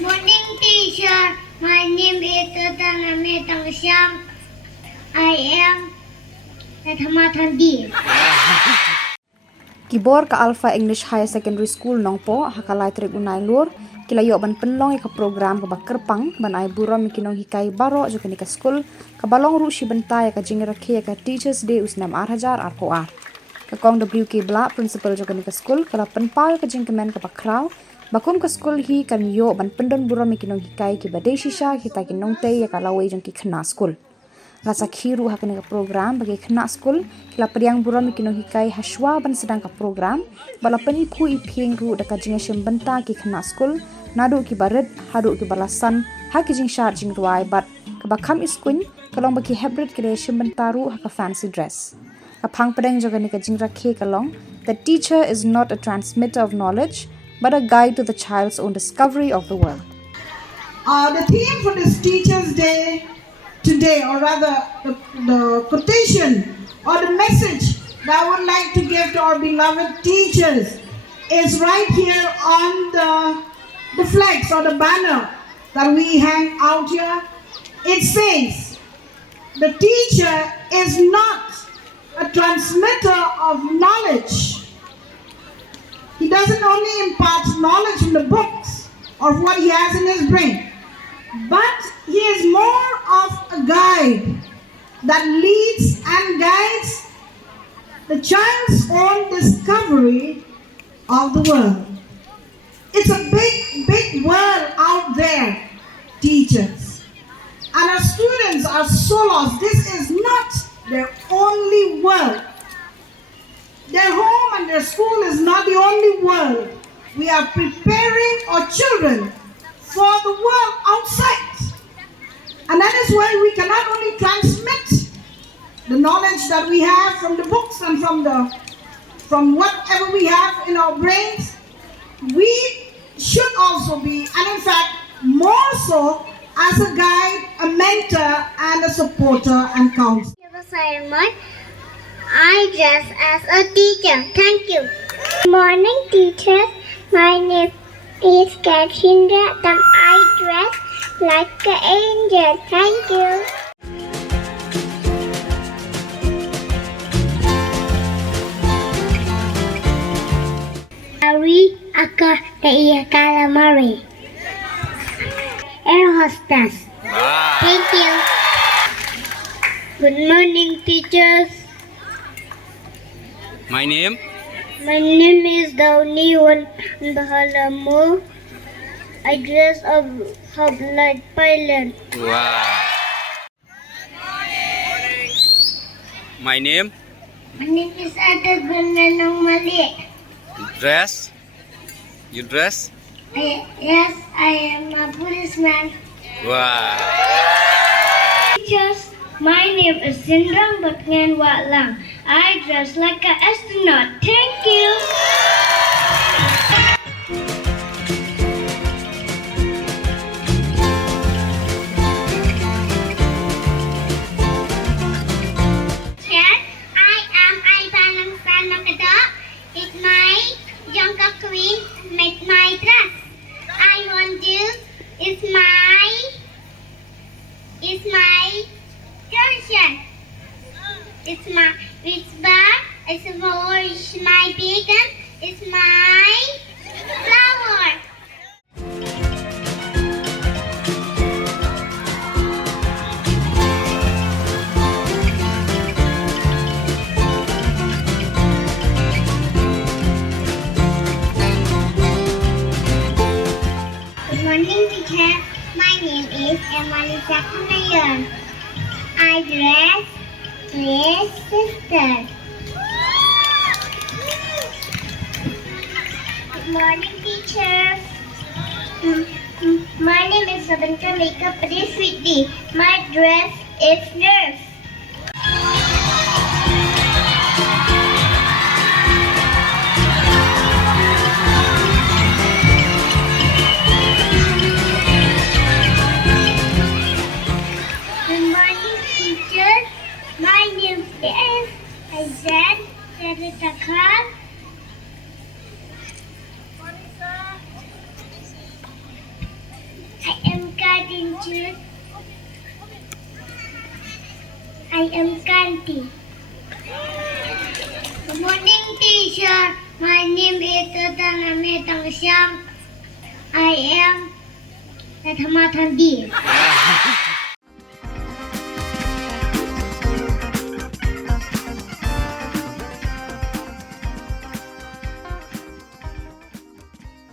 Morning, teacher. My name is Tataname Tangsyam. I am Tatamathandi. Kibor ka Alpha English High Secondary School Nongpo hakalai trip unai lur kilayo ban penlong ka program ka bakerpang ban ai Burom ki Nonghikai baro jo ka school ka balong ru shi bentai ka jingra khe ka Teachers Day usnam 8000 ar ko ar ka kong WK bla principal jo ka school kala penpal ka jingkemen ka bakrau bakun ka school hi kan yo ban Pyndon Burom ki Nonghikai ki badai shisha kita ki nongte ya ka lawe jong ki khna school rasa khiru hakane ka program bagi khna school kila priang Burom ki Nonghikai haswa ban sedang ka program bala pani phu I phing ru da ka jinga benta ki khna school nadu ki baret hadu ki balasan ha ki jing shar jing ruai bat ka bakham iskun kalong baki hybrid ki benta ru ha ka fancy dress ka phang padeng jogani ka jing rakhe kalong the teacher is not a transmitter of knowledge but a guide to the child's own discovery of the world. The theme for this Teachers' Day today, or rather the quotation or the message that I would like to give to our beloved teachers is right here on the flags or the banner that we hang out here. It says, the teacher is not a transmitter of knowledge. He doesn't only impart knowledge in the books or what he has in his brain, but he is more of a guide that leads and guides the child's own discovery of the world. It's a big, big world out there, teachers. And our students are so lost. This is not their only world. Their home and their school is not the only world. We are preparing our children for the world outside. And that is why we cannot only transmit the knowledge that we have from the books and from whatever we have in our brains. We should also be, and in fact, more so as a guide, a mentor, and a supporter and counselor. I dress as a teacher. Thank you. Good morning, teachers. My name is Katrina. And I dress like an angel. Thank you. Ari ako kay calamari. Air hostess. Thank you. Good morning, teachers. My name is Downey One Bahalamu. I dress up like pilot. Wow. My name is Adaguna ng Mali. Dress. You dress? Yes, I am a policeman. Wow. Teachers, my name is Sindrang Batngan Watlang. I dress like an astronaut. Thank you. I am Ivanang Sanakadok. It's my young queen make my dress. I want you. It's my tradition. It's my beacon. It's my flower. Good morning, teacher. My name is Emily Sakanayan. I dress with sister. Good morning, teacher. My name is Sabinka Makeup Sweetie. My dress is nurse. Good morning, teacher. My name is Azan Seritakal. teacher. I am Kanti. Good morning, teacher. My name is Tatanametang Siam. I am Tatamathandi.